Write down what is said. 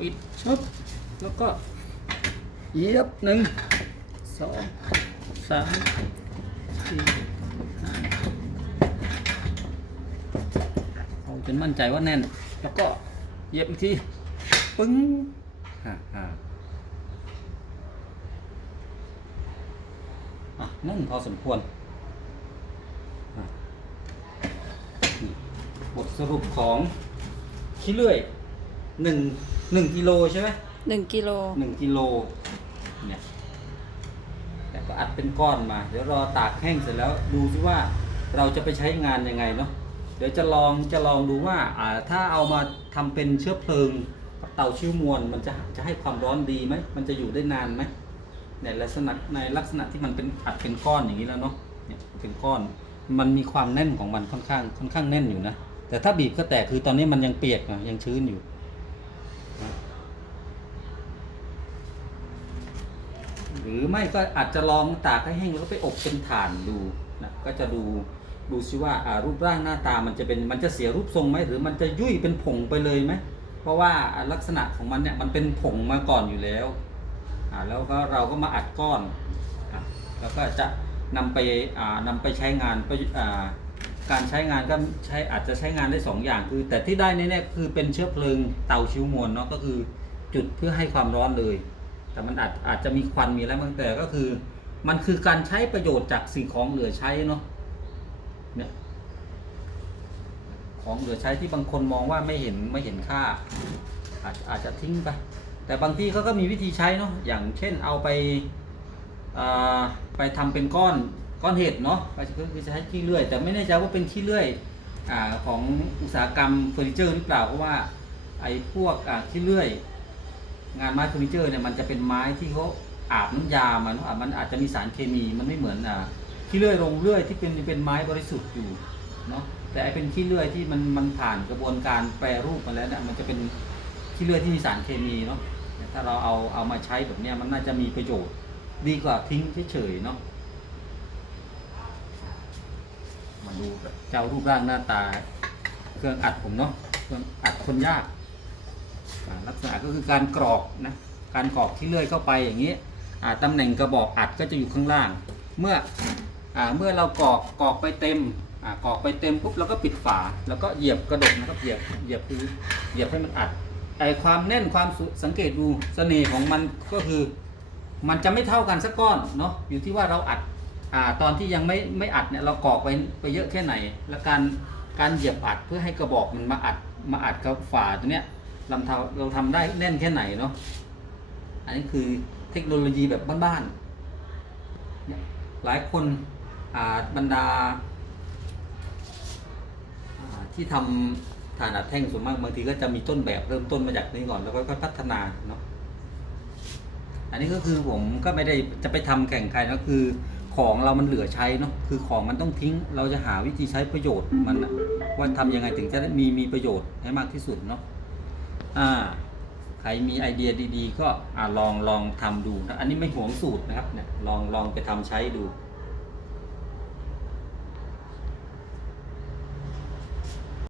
ปิดชึบแล้วก็เหยียบหนึ่งสองสามสี่ห้าเอาจนมั่นใจว่าแน่น แล้วก็เหยียบอีกทีปึ้งอ่าอ่าอะนั่นพอสมควรอะนี่บทสรุปของขี้เลื่อยหนึ่ง หนึ่งกิโลใช่ไหมหนึ่งกิโลหนึ่งกิโลเนี่ยแล้วก็อัดเป็นก้อนมา เดี๋ยวรอตากแห้งเสร็จแล้วดูซิว่าเราจะไปใช้งานยังไงเนาะเดี๋ยวจะลองจะลองดูว่าอ่าถ้าเอามาทำเป็นเชื้อเพลิงเตาชิวมวลมันจะจะให้ความร้อนดีไหมมันจะอยู่ได้นานไหมในลักษณะในลักษณะที่มันเป็นอัดเป็นก้อนอย่างนี้แล้วเนาะเนี่ยเป็นก้อน มันมีความแน่นของมันค่อนข้างค่อนข้างแน่นอยู่นะแต่ถ้าบีบก็แตกคือตอนนี้มันยังเปียกนะยังชื้นอยู่ หรือไม่ก็อาจจะลองตากให้แห้งแล้วไปอบเป็นถ่านดูนะก็จะดูดูซิว่ารูปร่างหน้าตามันจะเป็นมันจะเสียรูปทรงไหมหรือมันจะยุ่ยเป็นผงไปเลยไหมเพราะว่าลักษณะของมันเนี่ยมันเป็นผงมาก่อนอยู่แล้วแล้วก็เราก็มาอัดก้อนอแล้วก็จะนำไปอ่านำไปใช้งานปการใช้งานก็ใช้อาจจะใช้งานได้สองอย่างคือ แต่ที่ได้แน่ๆคือเป็นเชื้อเพลิงเตาชิวมวลเนาะก็คือจุดเพื่อให้ความร้อนเลย แต่มันอาจอาจจะมีควันมีอะไรบางแต่ก็คือ มันคือการใช้ประโยชน์จากสิ่งของเหลือใช้เนาะเนี่ยของเหลือใช้ที่บางคนมองว่าไม่เห็นไม่เห็นค่า อาจอาจจะทิ้งไปแต่บางที่เขาก็มีวิธีใช้เนาะอย่างเช่นเอาไปาไปทำเป็นก้อนก้อนเห็ดเนาะก็คือจะใช้ขี้เลื่อย แต่ไม่แน่ใจว่าเป็นขี้เลื่อยอของอุตสาหกรรมเฟอร์นิเจอร์หรือเปล่าเพราะว่าไอ้พวกขี้เลื่อย งานไม้เฟอร์นิเจอร์เนี่ยมันจะเป็นไม้ที่เขาอาบน้ำยามันอะมันอาจจะมีสารเคมีมันไม่เหมือนอ่าขี้เลื่อยลงเลื่อยที่เป็นเป็นไม้บริสุทธิ์อยู่เนาะแต่ไอเป็นขี้เลื่อยที่มันมันผ่านกระบวนการแปรรูปมาแล้วเนี่ยมันจะเป็นขี้เลื่อยที่มีสารเคมีเนาะถ้าเราเอาเอามาใช้แบบเนี้ยมันน่าจะมีประโยชน์ดีกว่าทิ้งเฉยๆเนาะมาดูเจ้ารูปร่างหน้าตา เครื่องอัดผมเนาะเครื่องอัดคนยาก ลักษณะก็คือการกรอกนะการกรอกที่เลื่อยเข้าไปอย่างนี้ตำแหน่งกระบอกอัดก็จะอยู่ข้างล่าง เมื่ออเมื่อเรากรอกกรอกไปเต็มกรอกไปเต็มปุ๊บเราก็ปิดฝา แล้วก็เหยียบกระดกนะครับเหยียบเหยียบคือเหยียบให้มันอัดไอความแน่นความส,สังเกตดูเสน่ห์ของมันก็คือ มันจะไม่เท่ากันสักก้อนเนาะอยู่ที่ว่าเราอัดอ่าตอนที่ยังไม่ไม่อัดเนี่ยเรากรอกไปไปเยอะแค่ไหน แล้วการการเหยียบอัดเพื่อให้กระบอกมันมาอัดมาอัดกับฝาตัวเนี้ย ลำเทาเราทำได้แน่นแค่ไหนเนาะอันนี้คือเทคโนโลยีแบบบ้านๆหลายคนบรรดา ที่ทำฐานอัดแท่งส่วนมากบางทีก็จะมีต้นแบบเริ่มต้นมาจากนี้ก่อนแล้วก็พัฒนาเนาะอันนี้ก็คือผมก็ไม่ได้จะไปทำแข่งใครนะคือของเรามันเหลือใช้เนาะคือของมันต้องทิ้ง เราจะหาวิธีใช้ประโยชน์มันว่าทำยังไงถึงจะมีมีประโยชน์ให้มากที่สุดเนาะ อ่าใครมีไอเดียดีๆ ก็อ่าลองลองทำดูนะอันนี้ไม่หวงสูตรนะครับเนี่ยลองลองไปทำใช้ดู